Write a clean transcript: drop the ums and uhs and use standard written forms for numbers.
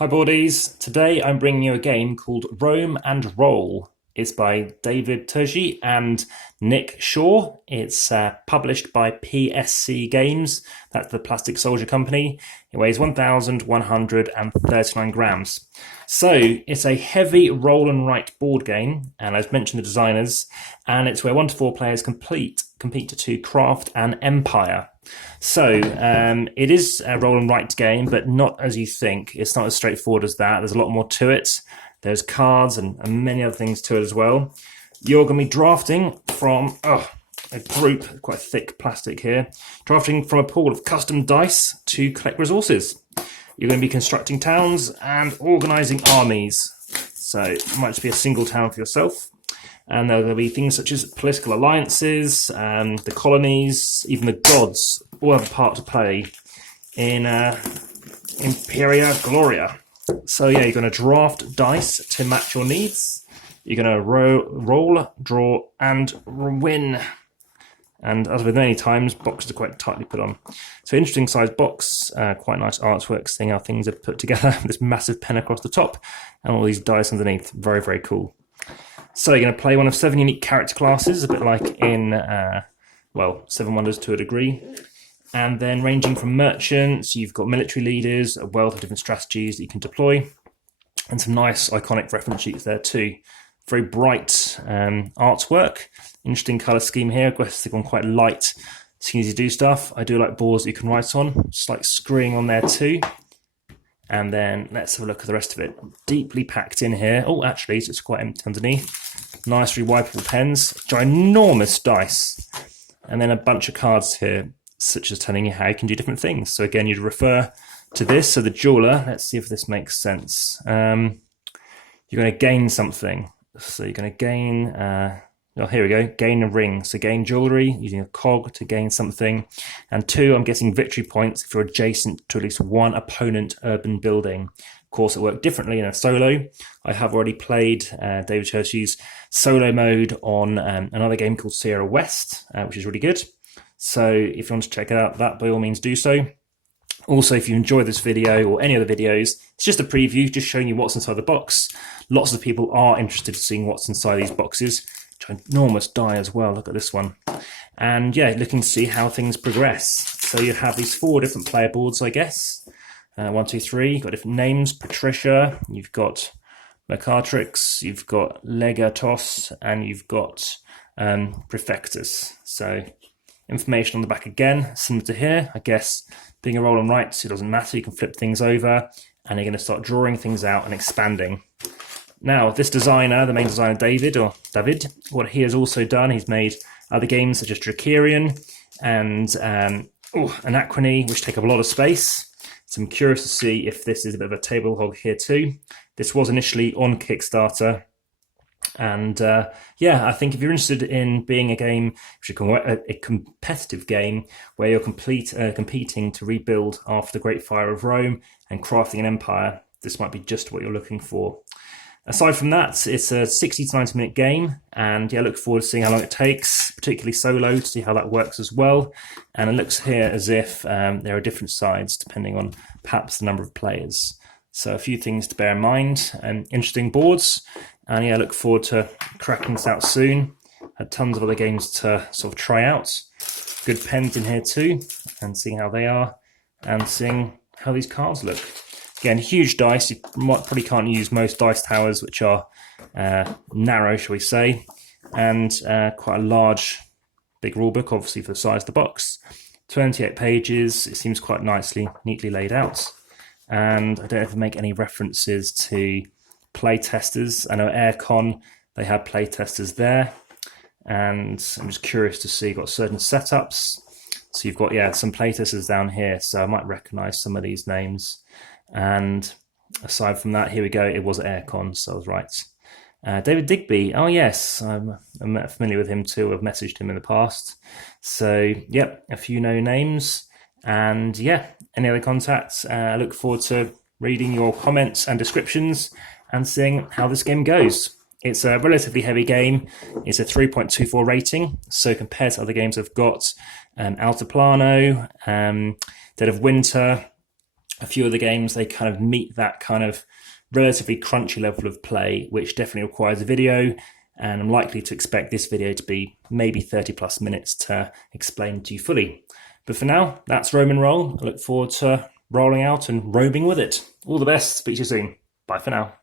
Hi boardies, today I'm bringing you a game called Roam and Roll. It's by David Turczi and Nick Shaw. It's published by PSC Games, that's the Plastic Soldier Company. It weighs 1,139 grams. So it's a heavy roll and write board game, and I've mentioned the designers, and it's where 1 to 4 players compete to craft an empire. So it is a roll and write game, but not as you think. It's not as straightforward as that. There's a lot more to it. There's cards and many other things to it as well. You're going to be drafting from a group, quite thick plastic here, drafting from a pool of custom dice to collect resources. You're going to be constructing towns and organising armies. So it might just be a single town for yourself. And there will be things such as political alliances, the colonies, even the gods, all have a part to play in Imperia Gloria. So yeah, you're going to draft dice to match your needs. You're going to roll, draw, and win. And as with many times, boxes are quite tightly put on. So interesting sized box, quite nice artwork, seeing how things are put together. This massive pen across the top, and all these dice underneath. Very, very cool. So you're going to play one of 7 unique character classes, a bit like in, Seven Wonders to a degree. And then ranging from merchants, you've got military leaders, a wealth of different strategies that you can deploy, and some nice iconic reference sheets there too. Very bright artwork, interesting colour scheme here. I guess they've gone quite light, it's easy to do stuff. I do like boards that you can write on, just like screwing on there too. And then let's have a look at the rest of it. Deeply packed in here. Oh, actually, it's quite empty underneath. Nice rewipeable pens, ginormous dice, and then a bunch of cards here, such as telling you how you can do different things. So again, you'd refer to this. So the jeweler, let's see if this makes sense. You're going to gain something. So you're going to gain, here we go, gain a ring. So gain jewellery, using a cog to gain something. And 2, I'm guessing victory points if you're adjacent to at least one opponent urban building. Of course, it worked differently in a solo. I have already played David Turczi's solo mode on another game called Sierra West, which is really good. So if you want to check out that, by all means do so. Also, if you enjoy this video or any other videos, it's just a preview, just showing you what's inside the box. Lots of people are interested in seeing what's inside these boxes. Ginormous die as well, look at this one. And yeah, looking to see how things progress. So you have these 4 different player boards, I guess. 1, 2, 3, you've got different names. Patricia, you've got Mercatrix, you've got Legatos, and you've got Prefectus. So information on the back again, similar to here. I guess being a roll and write, it doesn't matter. You can flip things over, and you're going to start drawing things out and expanding. Now, this designer, the main designer, David, what he has also done, he's made other games such as Drakarian and Anachrony, which take up a lot of space. So I'm curious to see if this is a bit of a table hog here too. This was initially on Kickstarter. And I think if you're interested in being a game, a competitive game where you're competing to rebuild after the Great Fire of Rome and crafting an empire, this might be just what you're looking for. Aside from that, it's a 60 to 90 minute game, and yeah, I look forward to seeing how long it takes, particularly solo, to see how that works as well. And it looks here as if there are different sides depending on perhaps the number of players. So a few things to bear in mind, and interesting boards. And yeah, I look forward to cracking this out soon. Had tons of other games to sort of try out. Good pens in here too, and seeing how they are, and seeing how these cards look. Again, huge dice. You probably can't use most dice towers, which are narrow, shall we say, and quite a large, big rulebook, obviously for the size of the box. 28 pages. It seems quite neatly laid out. And I don't ever make any references to play testers. I know Aircon, they had play testers there, and I'm just curious to see, you've got certain setups. So you've got, some play testers down here, so I might recognize some of these names. And aside from that, here we go, it was Aircon, so I was right. David Digby, oh yes, I'm familiar with him too, I've messaged him in the past. So, yep, a few no names. And yeah, any other contacts? I look forward to reading your comments and descriptions and seeing how this game goes. It's a relatively heavy game. It's a 3.24 rating. So compared to other games I've got, Altiplano, Dead of Winter, a few of the games, they kind of meet that kind of relatively crunchy level of play, which definitely requires a video. And I'm likely to expect this video to be maybe 30 plus minutes to explain to you fully. But for now, that's Roam and Roll. I look forward to rolling out and roaming with it. All the best. Speak to you soon. Bye for now.